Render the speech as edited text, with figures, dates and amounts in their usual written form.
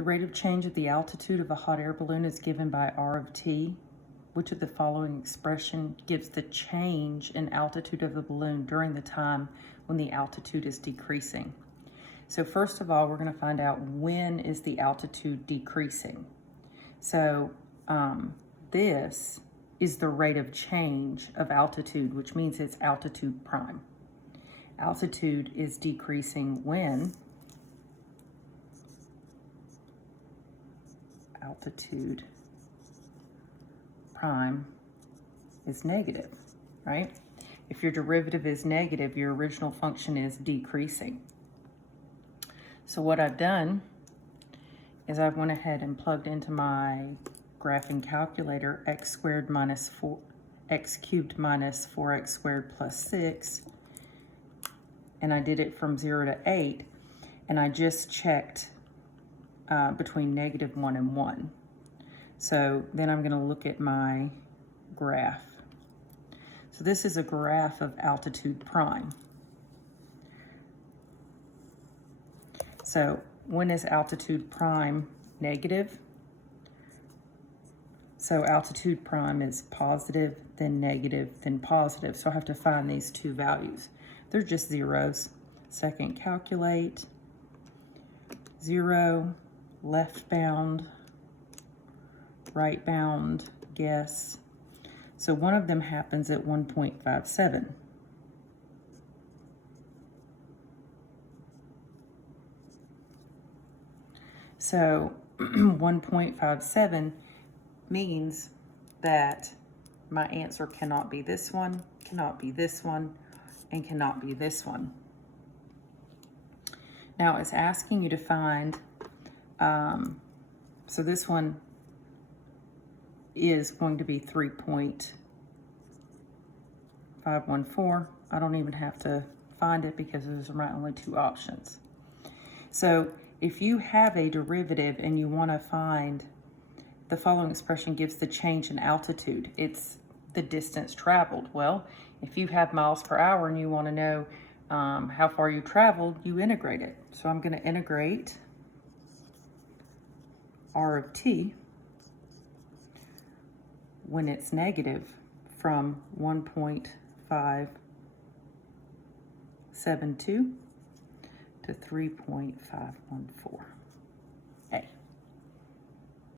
The rate of change of the altitude of a hot air balloon is given by R of T. Which of the following expression gives the change in altitude of the balloon during the time when the altitude is decreasing? So first of all, we're going to find out when is the altitude decreasing. So this is the rate of change of altitude, which means it's altitude prime. Altitude is decreasing when altitude prime is negative, right? If your derivative is negative, your original function is decreasing. So what I've done is I've went ahead and plugged into my graphing calculator x cubed minus 4x squared plus 6, and I did it from 0 to 8, and I just checked between -1 and 1. So then I'm going to look at my graph. So this is a graph of altitude prime. So when is altitude prime negative? So altitude prime is positive, then negative, then positive. So I have to find these two values. They're just zeros. Second, calculate. 0, left bound, right bound, guess. So one of them happens at 1.57. So 1.57 means that my answer cannot be this one, cannot be this one, and cannot be this one. Now it's asking you to find, so this one is going to be 3.514. I don't even have to find it because there's only two options. So if you have a derivative and you want to find the following expression gives the change in altitude, it's the distance traveled. Well, if you have miles per hour and you want to know how far you traveled, you integrate it. So I'm going to integrate R of T when it's negative from 1.572 to 3.514.